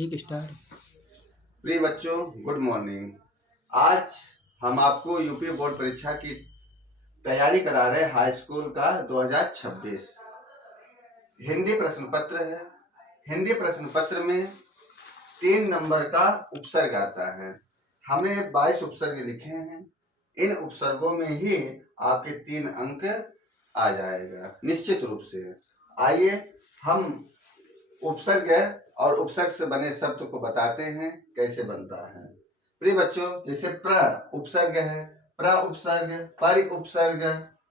ठीक स्टार्ट। प्रिय बच्चों, गुड मॉर्निंग। आज हम आपको यूपी बोर्ड परीक्षा की तैयारी करा रहे हैं। हाई स्कूल का 2026 हिंदी प्रश्न पत्र है। हिंदी प्रश्न पत्र में 3 नंबर का उपसर्ग आता है। हमने 22 उपसर्ग लिखे हैं। इन उपसर्गों में ही आपके 3 अंक आ जाएगा निश्चित रूप से। आइए हम उपसर्ग और उपसर्ग से बने शब्द को बताते हैं कैसे बनता है। प्रिय बच्चों, जैसे प्र उपसर्ग है, प्र उपसर्ग, परि उपसर्ग,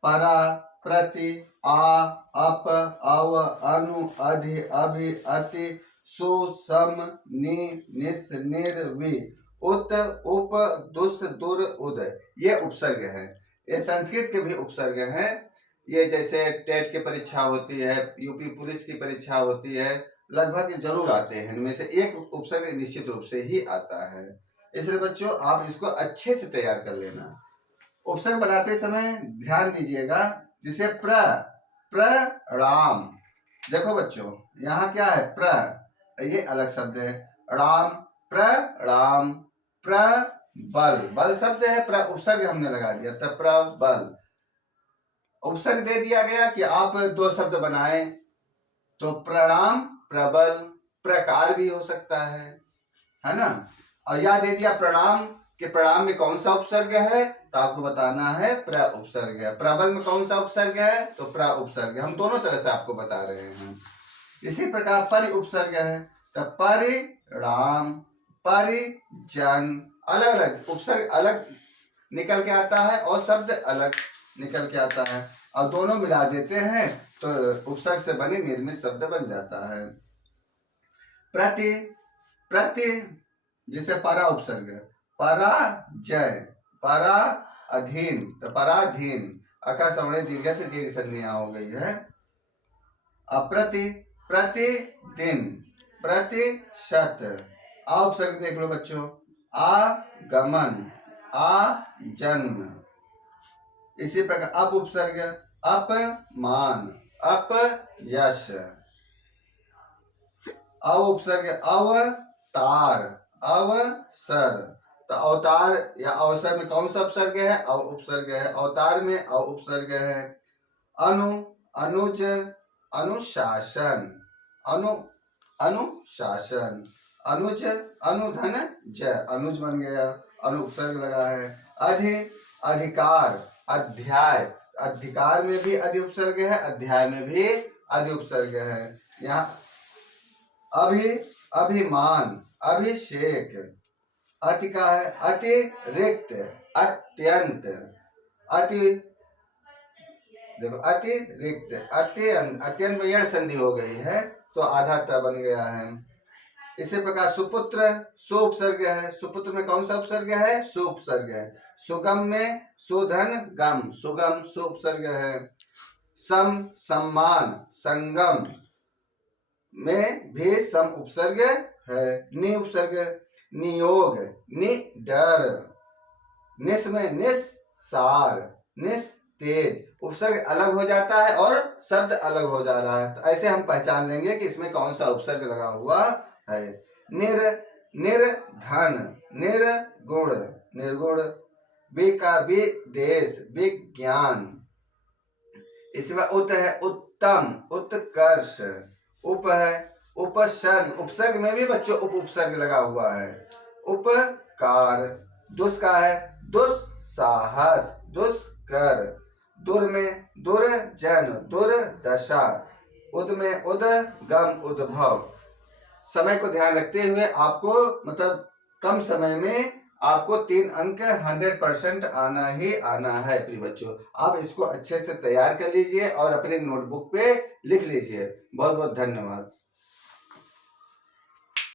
परा, प्रति, आ, अप, अव, अनु, अधि, अभि, अति, सु, सम, नि, निस, निर, वि, उत, उप, दुस, दुर, उद, ये उपसर्ग है। ये संस्कृत के भी उपसर्ग हैं। ये जैसे टेट की परीक्षा होती है, यूपी पुलिस की परीक्षा होती है, लगभग जरूर आते हैं। इनमें से एक उपसर्ग निश्चित रूप से ही आता है। इसलिए बच्चों आप इसको अच्छे से तैयार कर लेना। उपसर्ग बनाते समय ध्यान दीजिएगा। जिसे प्रणाम, देखो बच्चों यहाँ क्या है, ये अलग शब्द है। राम, प्रणाम, प्रबल, बल शब्द है, उपसर्ग हमने लगा दिया तो प्रबल। उपसर्ग दे दिया गया कि आप 2 शब्द बनाएं, तो प्रणाम, प्रबल, प्रकार भी हो सकता है ना। और यह दे दिया प्रणाम कि प्रणाम में कौन सा उपसर्ग है, तो आपको बताना है प्र उपसर्ग है। प्रबल में कौन सा उपसर्ग है, तो प्र उपसर्ग है। हम दोनों तरह से आपको बता रहे हैं। इसी प्रकार परि उपसर्ग है, तो परिणाम, परिजन, अलग अलग उपसर्ग अलग निकल के आता है और शब्द अलग निकल के आता है, और दोनों मिला देते हैं तो उपसर्ग से बने निर्मित शब्द बन जाता है। प्रति, प्रति जिसे परा उपसर्ग है, पराजय, परा अधीन, तो पराधीन, अका सवर्ण दीर्घ से दीर्घ संधियां हो गई है। अप्रति, प्रतिदिन, प्रतिशत, आ उपसर्ग देख लो बच्चों, आगमन, आजन्म। इसी प्रकार अप उपसर्ग, अपमान, अपयश। अव उपसर्ग, अवतार, अवसर, तो अवतार या अवसर में कौन सा उपसर्ग है, अव उपसर्ग है। अवतार में अव उपसर्ग है। अनु, अनुज, अनुशासन, अनुशासन, अनुज, अनुधन ज, अनुज बन गया, अनु उपसर्ग लगा है। अधि, अधिकार, अध्याय, अधिकार में भी अधि उपसर्ग है, अध्याय में भी अधि उपसर्ग है। यहाँ अभि, अभिमान, अभिषेक, अति का है अतिरिक्त, अत्यंत, अति, देखो अतिरिक्त, अत्यंत, अत्यंत में यण संधि हो गई है तो आधा त बन गया है। इसी प्रकार सुपुत्र, सु उपसर्ग है। सुपुत्र में कौन सा उपसर्ग है, सु उपसर्ग है। सुगम में सुधन गम, सुगम, सु उपसर्ग है। सम, सम्मान, संगम में भी सम उपसर्ग है। नि उपसर्ग, नियोग, निडर। निस में निस्सार, निस्तेज, उपसर्ग अलग हो जाता है और शब्द अलग हो जा रहा है, तो ऐसे हम पहचान लेंगे कि इसमें कौन सा उपसर्ग लगा हुआ है। निर, निर्धन, निर्गुण, निर्गुण। बि का विदेश, विज्ञान। इसमें उत है उत्तम, उत्कर्ष। उप है उपसर्ग, उपसर्ग में भी बच्चों उप उपसर्ग लगा हुआ है। उपकार। दुष् का है दुस्साहस, दुष्कर। दुर में दुर्जन, दुर्दशा। उद में उदगम, उद्भव। समय को ध्यान रखते हुए आपको मतलब कम समय में आपको 3 अंक 100% आना ही आना है। प्रिय बच्चों, आप इसको अच्छे से तैयार कर लीजिए और अपने नोटबुक पे लिख लीजिए। बहुत बहुत धन्यवाद।